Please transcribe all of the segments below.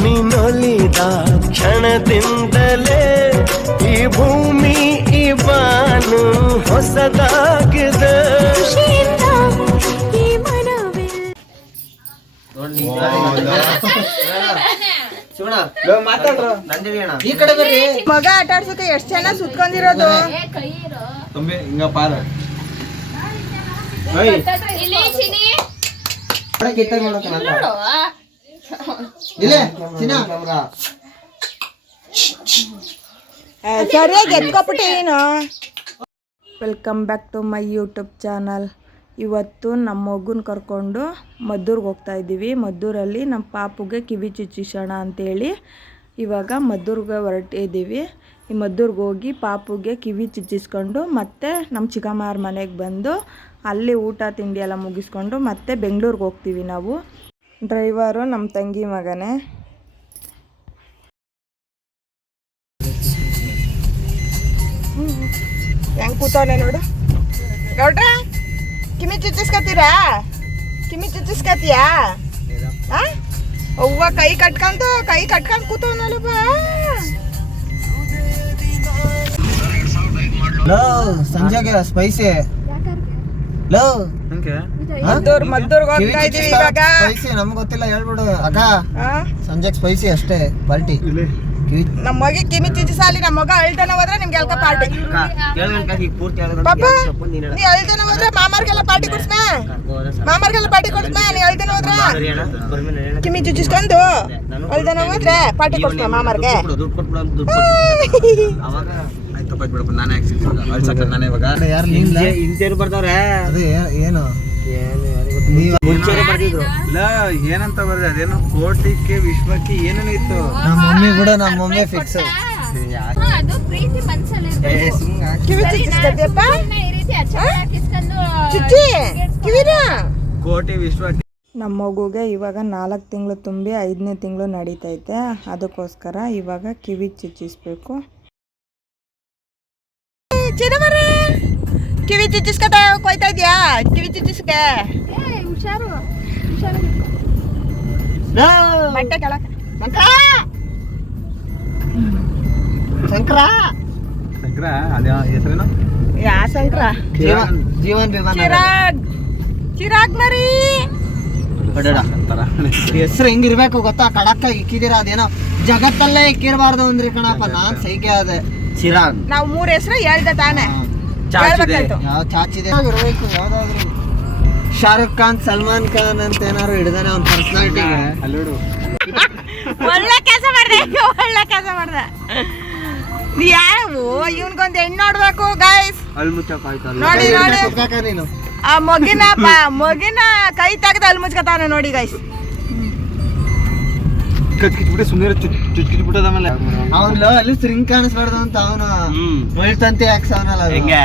ನೀನೊಲಿದ ಕ್ಷಣದಿಂದಲೇ ಈ ಭೂಮಿ ಈ ಬಾನು ಹೊಸದಾಗಿದೆ. ಖುಷಿಯಿಂದ ಈ ಮನವಿಲ್ಲ ಈ ಕಡೆ ಬರ್ರಿ. ಮಗ ಆಟ ಆಡ್ಸಕ್ಕೆ ಎಷ್ಟ್ ಚೆನ್ನಾಗಿ ಸುತ್ಕೊಂಡಿರೋದು? ತುಂಬಿ ಹಿಂಗ ಪಾರ. ಇಲ್ಲಿ Chini welcome back to my YouTube channel ಇವತ್ತು ನಮ್ಮ ಮಗುನ ಕರ್ಕೊಂಡು ಮದ್ದೂರ್ಗೆ ಹೋಗ್ತಾ ಇದ್ದೀವಿ. ಮದ್ದೂರಲ್ಲಿ ನಮ್ಮ ಪಾಪುಗೆ ಕಿವಿ ಚುಚ್ಚಿಸೋಣ ಅಂತೇಳಿ ಇವಾಗ ಮದ್ದೂರ್ಗೆ ಹೊರಟಿದ್ದೀವಿ ಈ ಮದ್ದೂರ್ಗೆ ಹೋಗಿ ಪಾಪುಗೆ ಕಿವಿ ಚುಚ್ಚಿಸ್ಕೊಂಡು ಮತ್ತೆ ನಮ್ಮ ಚಿಕ್ಕಮ್ಮವ್ರ ಮನೆಗೆ ಬಂದು ಅಲ್ಲಿ ಊಟ ತಿಂಡಿ ಎಲ್ಲ ಮುಗಿಸ್ಕೊಂಡು ಮತ್ತೆ ಬೆಂಗಳೂರಿಗೆ ಹೋಗ್ತೀವಿ ನಾವು. ಡ್ರೈವರು ನಮ್ಮ ತಂಗಿ ಮಗನೇ. ಹೆಂಗ್ ಕೂತವನೆ ನೋಡು. ಗೌಡ್ರ ಕಿಮಿ ಚುಚ್ಚಿಸ್ಕತ್ತೀರಾ ಕಿಮಿ ಚುಚ್ಚಿಸ್ಕತ್ತೀಯಾ? ಅವ್ವ ಕೈ ಕಟ್ಕೊಂಡು ಕೈ ಕಟ್ಕೊಂಡು ಕೂತವನಲ್ಲಪ್ಪ ಲೋ ಸಂಜೆಗೆ ಸ್ಪೈಸಿ ಲೋ. ಮದ್ದೂರ್ ಮದ್ದೂರ್ಗೆ ಹೋಗ್ತಾ ಇದೀವಿ ಇವಾಗ. ಸ್ಪೈಸಿ ನಮ್ಗೆ ಗೊತ್ತಿಲ್ಲ ಹೇಳ್ಬಿಡು. ಅಕ್ಕ? ಸಂಜೆಗೆ ಸ್ಪೈಸಿ ಅಷ್ಟೇ ಪಾರ್ಟಿ ನಮ್ಮ ಮಗ ಕಿಮಿ ಸಾಲಿ ನಮ್ಮ ಮಗ ಅಳ್ತಾನೆ ಹೋದ್ರೆ ನಿಮ್ಗೆ ಎಲ್ಕ ಪಾರ್ಟಿ ಪಾಪ ನೀ ಅಳ್ತಾನೆ ಹೋದ್ರೆ ಮಾಮಾರ್ಗೆಲ್ಲ ಪಾರ್ಟಿ ಕೊಡ್ಸ್ಮ? ಮಾಮಾರ್ಗೆಲ್ಲ ಪಾರ್ಟಿ ಕೊಡ್ಸ್ಮ? ನೀ ಅಳ್ತಾನೆ ಹೋದ್ರ? ಕಿಮಿ ಚುಚ್ಚಿಸ್ಕೊಂಡು ಅಳ್ತಾನೆ ಹೋದ್ರೆ ಪಾರ್ಟಿ ಕೊಡ್ಸ್ಮ ಮಾಮಾರ್ಗೆ? ಯಾರು ಇಂತೇರು ಬರ್ತಾವ್ರೆ ಅದೇ ಏ- ಏನು? ನೀವ್ ಮುಂಚೆನೆ ಬರ್ತಿದ್ರು ಏನಂತ ಬರ್ದೆ ಅದೇನೋ ಕೋಟಿಕ್ಕೆ ವಿಶ್ವಕ್ಕೆ ಏನೇನೋ ಇತ್ತು. ನಮ್ಮ ಮಮ್ಮಿ ಕೂಡ ನಮ್ಮ ಮಮ್ಮಿ ಫಿಕ್ಸ್ ಅದು ಪ್ರೀತಿ ಮನ್ಸಲ್ಲಿ ಕೋಟಿ ವಿಶ್ವಕ್ಕೆ. ನಮ್ಮ ಮಗುಗೆ ಇವಾಗ ನಾಲ್ಕು ತಿಂಗಳು ತುಂಬಿ ಐದನೇ ತಿಂಗಳು ನಡೀತೈತೆ. ಅದಕ್ಕೋಸ್ಕರ ಇವಾಗ ಕಿವಿ ಚುಚ್ಚಿಸ್ಬೇಕು. ಕಿವಿ ಚುಚ್ಚಿಸ್ಕತ ಕೊಯ್ತಾ ಇದೆಯಾ? ಕಿವಿ ಚುಚ್ಚಿಸ್ಕೆ. ಹುಷಾರು. ಬಟ್ಟೆ ಕೆಳಕ ಶಂಕರ! ಶಂಕರ! ಅದೇ ಹೆಸರೇನು? ಯಾ ಶಂಕರ? ಜೀವನ್ ಜೀವನ್ ವಿಮಾನ ಚಿರಾಗ್. ಚಿರಾಗ್ ಮರಿ! ಹೆಸರು ಹೆಂಗಿರ್ಬೇಕು ಗೊತ್ತಾ? ಕಡಕ್ಕ ಇಕ್ಕಿದಿರ ಅದೇನೋ ಜಗತ್ತಲ್ಲೇ ಇಕ್ಕಿರಬಾರ್ದು ಅಂದ್ರಿ ಕಣಪ್ಪ. ನಾನ್ ಸೈಕೆ ಆದೆ. ಚಿರಾಗ್. ನಾವು ಮೂರ್ ಹೆಸರು ಹೇಳ್ದೆ ತಾನೆ. ಚಾಚಿದೆ. ಯಾವ ಚಾಚಿದೆ? ಇರ್ಬೇಕು ಯಾವ್ದಾದ್ರು. ಶಾರುಖ್ ಖಾನ್ ಸಲ್ಮಾನ್ ಖಾನ್ ಅಂತ ಏನಾದ್ರು ಹಿಡ್ದಾನೆ ಅವ್ನ ಪರ್ಸನಾಲಿಟಿಗೆ ಅಲ್ಲೋಡು ಒಳ್ಳೆ ಕೆಲಸ ಮಾಡ್ದೆ ಒಳ್ಳೆ ಕೆಲಸ ಮಾಡ್ದೆ. ನೀ ಯಾರು? ಇವನ್ಗೊಂದು ಹೆಣ್ಣು ನೋಡ್ಬೇಕು ಮುಚ್ಚಕ್ಕಾಯ್ತಲ್ಲ ನೋಡಿ ನೋಡಿ. ಆ ಮಗಿನ ಪ- ಮಗಿನ ಕೈ ತೆಗೆದು ಅಲ್ಲಿ ಮುಚ್ಕತಾನೆ ನೋಡಿ ಗೈಸ್ ಕಚ್ ಕಿಚ್ಬಿಟ್ಟು ಸುಮ್ಮನೆ ಚುಚ್ಕಿಟ್ಬಿಟ್ಟದ ಆಮೇಲೆ. ಅವನ್ ಅಲ್ಲಿ ಸ್ಟ್ರಿಂಗ್ ಕಾಣಿಸ್ಬಾರ್ದು ಅಂತ ಅವನು ಹ್ಮ್. ಯಾಕೆ. ಹೆಂಗೆ?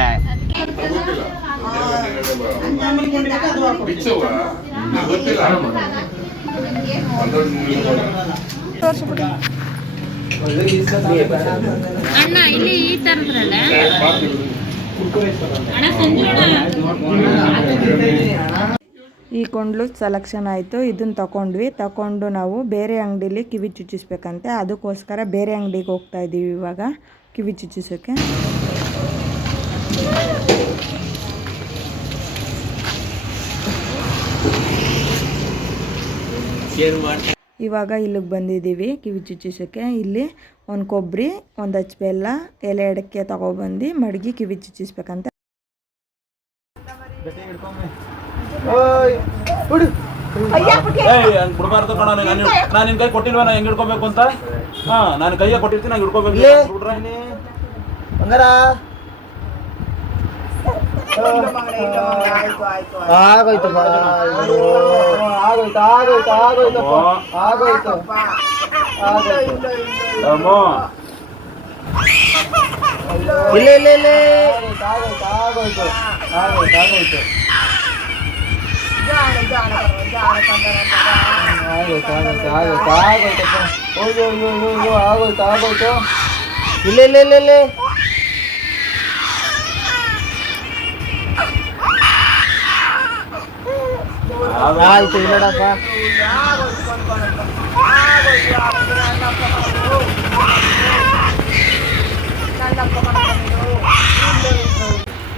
ಅಣ್ಣ, ಇಲ್ಲಿ ಈ ತರದ್ರಲ್ಲ ಈ ಕೊಂಡ್ಲು ಸೆಲೆಕ್ಷನ್ ಆಯಿತು ಇದನ್ನ ತಗೊಂಡ್ವಿ ತಗೊಂಡು ನಾವು ಬೇರೆ ಅಂಗಡಿಲಿ ಕಿವಿ ಚುಚ್ಚಿಸ್ಬೇಕಂತೆ. ಅದಕ್ಕೋಸ್ಕರ ಬೇರೆ ಅಂಗಡಿಗೆ ಹೋಗ್ತಾ ಇದ್ದೀವಿ ಇವಾಗ, ಕಿವಿ ಚುಚ್ಚಿಸೋಕ್ಕೆ ಇವಾಗ ಇಲ್ಲಿಗೆ ಬಂದಿದ್ದೀವಿ. ಕಿವಿ ಚುಚ್ಚಿಸೋಕ್ಕೆ ಇಲ್ಲಿ ಒಂದು ಕೊಬ್ಬರಿ ಒಂದು ಹಚ್ಚ ಬೆಲ್ಲ ಎಲೆ ಅಡಕೆ ತಗೊಬಂದು ಮಡಗಿ ಕಿವಿ ಚುಚ್ಚಿಸ್ಬೇಕಂತ. ಏಯ್ ಹಂಗ್ ಬಿಡ್ಬಾರ್ದು ಕಣ ನಾನು. ನಾನು ನಿನ್ ಕೈ ಕೊಟ್ಟಿಲ್ವ? ನಾ ಹೆಂಗ್ ಇಡ್ಕೋಬೇಕು ಅಂತ? ಹಾ ನಾನು ಕೈಯ ಕೊಟ್ಟಿರ್ತೀನಿ ಹಂಗ್ ಹಿಡ್ಕೋಬೇಕು ಇಲ್ಲೇ. ಬಿಡ್ರೆ ಬಂಗಾರ ಆಗೋಯ್ತು ಬಾ. ಅಯ್ಯೋ, ಆಗೋಯ್ತು ಆಗೋಯ್ತು ಆಗೋಯ್ತಪ್ಪ ಆಗೋಯ್ತು ಆಗೋಯ್ತು ಅಮ್ಮೋ. ಇಲ್ಲ ಇಲ್ಲ ಇಲ್ಲ ಆಗೋಯ್ತು ಆಗೋಯ್ತು ಆಗೋಯ್ತು ಆಗೋಯ್ತು ಆಗೋಯ್ತು ಆಗೋಯ್ತು ಆಗೋಯ್ತು ಆಗೋಯ್ತಪ್ಪ ಅಯ್ಯೋ ಅಯ್ಯೋ ಅಯ್ಯೋ ಅಯ್ಯೋ ಆಗೋಯ್ತು ಆಗೋಯ್ತು ಇಲ್ಲ ಇಲ್ಲ ಇಲ್ಲ ಇಲ್ಲ ಆಯ್ತು ಇಲ್ಲಡಪ್ಪ.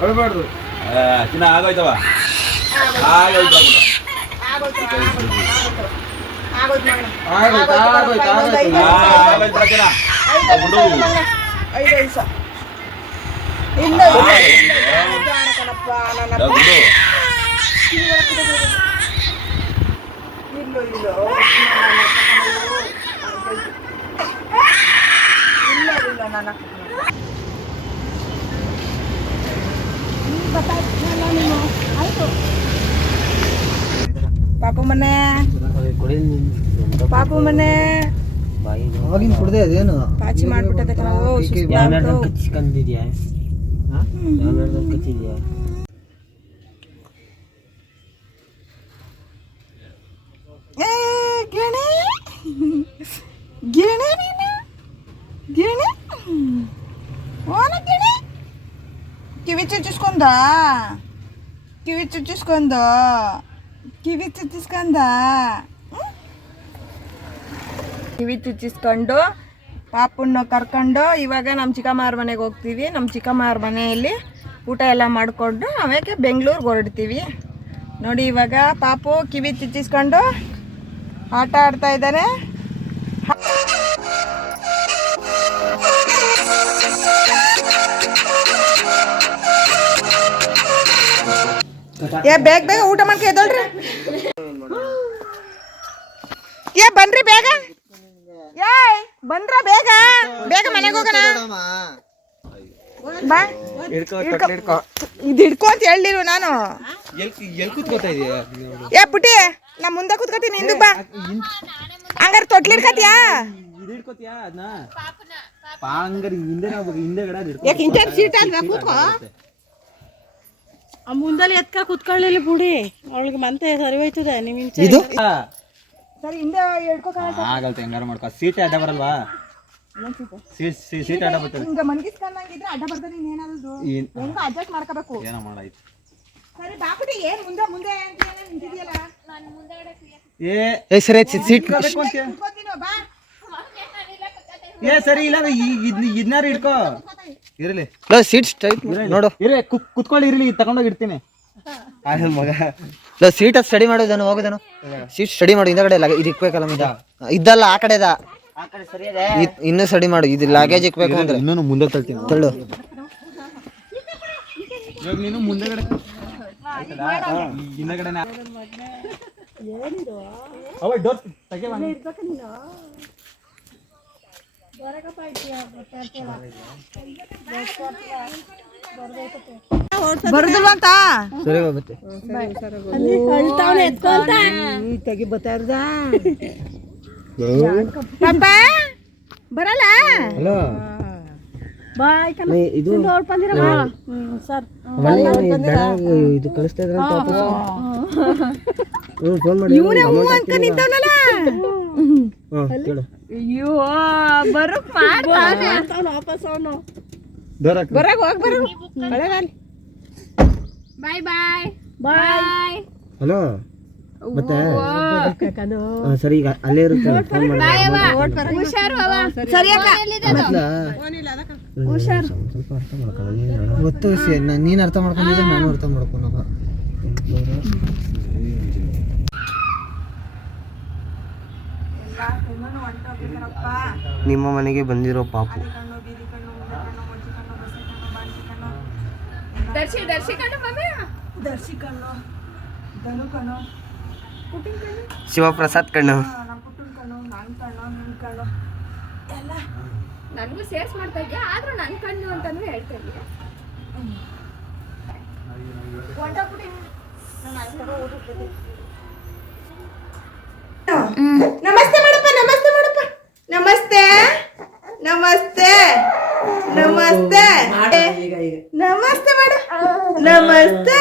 ಅಳಬಾರ್ದು. ಚಿನ್ನ ಇಲ್ಲೋ ಇಲ್ಲೋ ಇಲ್ಲ ಇಲ್ಲ ನಾನು ಪಾಪು ಮನೆ ಪಾಪು ಮನೆ. ಅವಾಗಿನ ಕುಡ್ದೆ ಅದೇನು? ಪಾಚಿ ಮಾಡ್ಬಿಟ್ಟದ ಕಣವು ಸುಸ್ತಾಗ್ತು. ಕಿವಿ ಚುಚ್ಚಿಸ್ಕೊಂಡ? ಕಿವಿ ಚುಚ್ಚಿಸ್ಕೊಂಡ? ಕಿವಿ ಚುಚ್ಚಿಸ್ಕೊಂಡ? ಕಿವಿ ಚುಚ್ಚಿಸ್ಕೊಂಡು ಪಾಪನ್ನ ಕರ್ಕೊಂಡು ಇವಾಗ ನಮ್ಮ ಚಿಕ್ಕಮ್ಮವ್ರ ಮನೆಗೆ ಹೋಗ್ತೀವಿ. ನಮ್ಮ ಚಿಕ್ಕಮ್ಮವ್ರ ಮನೆಯಲ್ಲಿ ಊಟ ಎಲ್ಲ ಮಾಡಿಕೊಂಡು ಆಮೇಲೆ ಬೆಂಗಳೂರಿಗೆ ಹೊರಡ್ತೀವಿ. ನೋಡಿ ಇವಾಗ ಪಾಪು ಕಿವಿ ಚುಚ್ಚಿಸ್ಕೊಂಡು ಆಟ ಆಡ್ತಾ ಇದ್ದಾನೆ. ಏ ಬೇಗ ಬೇಗ ಊಟ ಮಾಡ್ಕ ಎದ್ದಳ್ರಿ. ಏ ಬನ್ರಿ ಬೇಗ. ಏ ಬಂದ್ರ ಬೇಗ. ಬೇಗ ಮನೆಗೆ ಹೋಗೋಣ. ಬಾ. ಇದು ಹಿಡ್ಕೊ ಅಂತ ಹೇಳಿರು ನಾನು? ಏ ಪುಟಿ ನಾ ಮುಂದೆ ಕೂತ್ಕೋತೀನಿ ಹಿಂದೂ ಬಾ. ಹಂಗಾರೆ ತೊಟ್ಲಿ ಹಿಡ್ಕೋತಿಯಾ ಹಿಂದೆ ನಾವು ಹಿಂದೆ ಗಡ ಯಾಕೆ ಇಂಥ ಸೀಟ್ ಅಲ್ವಾ ಕೂತ್ಕೋ? ಮುಂದಲ್ಲಿ ಎತ್ಕ ಕುತ್ಕೊಳ್ಳಿಲ್ಲ ಬುಡಿ. ಅವಳಿಗೆ ಮಂತೆ ಸರಿ ಹೋಯ್ತದೆ ನೀವು ಇಂಚೆ ಇದು? ಸರಿ ಹಿಂದೆ ಹಿಡ್ಕೋ ಆಗಲ್ತ ಹೆಂಗಾರ ಮಾಡ್ಕೊ. ಸೀಟ್ ಅಡ್ಡ ಬರಲ್ವಾ? ಸೀಟ್? ಸೀಟ್ ಅಡ್ಡ ಬರ್ತದೆ. ಹಿಂಗ ಮನ್ಗಿಸ್ಕೊಂಡಂಗಿದ್ರೆ ಅಡ್ಡ ಬರ್ತದೆ ಇನ್ನೇನಾದ್ರು ಏನ್? ಹೆಂಗ ಅಡ್ಜಸ್ಟ್ ಮಾಡ್ಕೋಬೇಕು. ಏನೋ ಮಾಡಾಯ್ತು. ಸರಿ ಬಾಪುಟಿ ಏನ್ ಮುಂದೆ ಮುಂದೆ ಅಂತ ಏನೋ ನಿಂತಿದ್ಯಲ್ಲ? ಏ ಏ ಸರಿ ಸೀಟ್ ಬಾ. ಏ ಸರಿ ಇಲ್ಲ ಇದನ್ನಾರು ಹಿಡ್ಕೋ. ಇರಲಿ. ಸೀಟ್ ಸ್ಟ್ರೈಟ್ ನೋಡು. ಇರೇ ಕುತ್ಕೊಳ್ಳಿ ಇರ್ಲಿ ತಗೊಂಡೋಗಿ ಇಡ್ತೀನಿ. ಮಗ. ಸೀಟ್ ಸ್ಟಡಿ ಮಾಡೋದೇನು ಹೋಗೋದೇನು ಸೀಟ್ ಸ್ಟಡಿ ಮಾಡು ಹಿಂದಗಡೆ ಕಡೆ ಇದು ಇಕ್ಬೇಕಲ್ಲ ಇದ ಇದ್ದಲ್ಲ ಆ ಕಡೆದ. ಇನ್ನೂ ಸ್ಟಡಿ ಮಾಡು ಇದು ಲಗೇಜ್ ಇಕ್ಬೇಕು ಅಂದ್ರೆ. ಇನ್ನೂ ಮುಂದೆ ತಳ್ತೀನಿ ತಳ್ಳು. ನೀನು ಮುಂದೆಗಡೆ ಹಿಂದಗಡೆ ಅವ ಡೋರ್ ಬರುದಿಲ್ವ ಅಂತ ಸರಿ ಹೋಗುತ್ತೆ ತೆಗಿ ಬರ್ತಾ ಇರ್ದ ಪಾಪ ಬರಲ್ಲ? ಹಲೋ. ಇದು ಸರ್. ಮನೆ ಇದು ಕಳಿಸ್ತಾ ಇದ್ರ ಫೋನ್ ಮಾಡಿ ಇವನೇ ಹೂ ಅಂತ ನಿಂತವನಲ್ಲ? ಹ್ಮ್ ಕೇಳು ಅಯ್ಯೋ ಬರೋಕ್ ಮಾಡ್ತಾನೆ. ವಾಪಸ್ ಅವನು. ಡೋರ್ ಹಾಕು ಬರಕ್ ಹೋಗ್ ಬರು. ಒಳಗಾಲಿ ಬಾಯ್ ಬಾಯ್. ಬಾಯ್. ಹಲೋ? ಮತ್ತೆ? ಸರಿ ಈಗ ಅಲ್ಲೇ ಇರುತ್ತೆ ಫೋನ್ ಮಾಡಿ. ಹುಷಾರು ಅವ. ಸರಿ ಅಕ್ಕ. ಸ್ವಲ್ಪ ಅರ್ಥ ಗೊತ್ತು ನೀನ್ ಅರ್ಥ ಮಾಡ್ಕೊಂಡಿದ್ರೆ ನಾನು ಅರ್ಥ ಮಾಡ್ಕೊಳಕ ನಿಮ್ಮ ಮನೆಗೆ ಬಂದಿರೋ ಪಾಪು. ದರ್ಶಿ ದರ್ಶಿ ಕಣ್ಣು ಮಮ್ಮಿ ದರ್ಶಿ ಕಣ್ಣು. ಧನು ಕಣ್ಣು. ಶಿವಪ್ರಸಾದ್ ಕಣ್ಣು. ನಮ್ಮ ಕಣ್ಣು ಕಣ್ಣು ಕಣ್ಣು. ಎಲ್ಲ. ನನಗೂ ಸೇರ್ಸ್ ಮಾಡ್ತಾ ಇದ್ದೆ ಆದ್ರೂ ನನ್ನ ಕಣ್ಣು ಅಂತಾನು ಹೇಳ್ತಾ ಇದ್ದೀರಾ ನಮಸ್ತೆ ಮಾಡಪ್ಪ ನಮಸ್ತೆ ಮಾಡಪ್ಪ ನಮಸ್ತೆ ನಮಸ್ತೆ ನಮಸ್ತೆ ನಮಸ್ತೆ ಮಾಡ ನಮಸ್ತೆ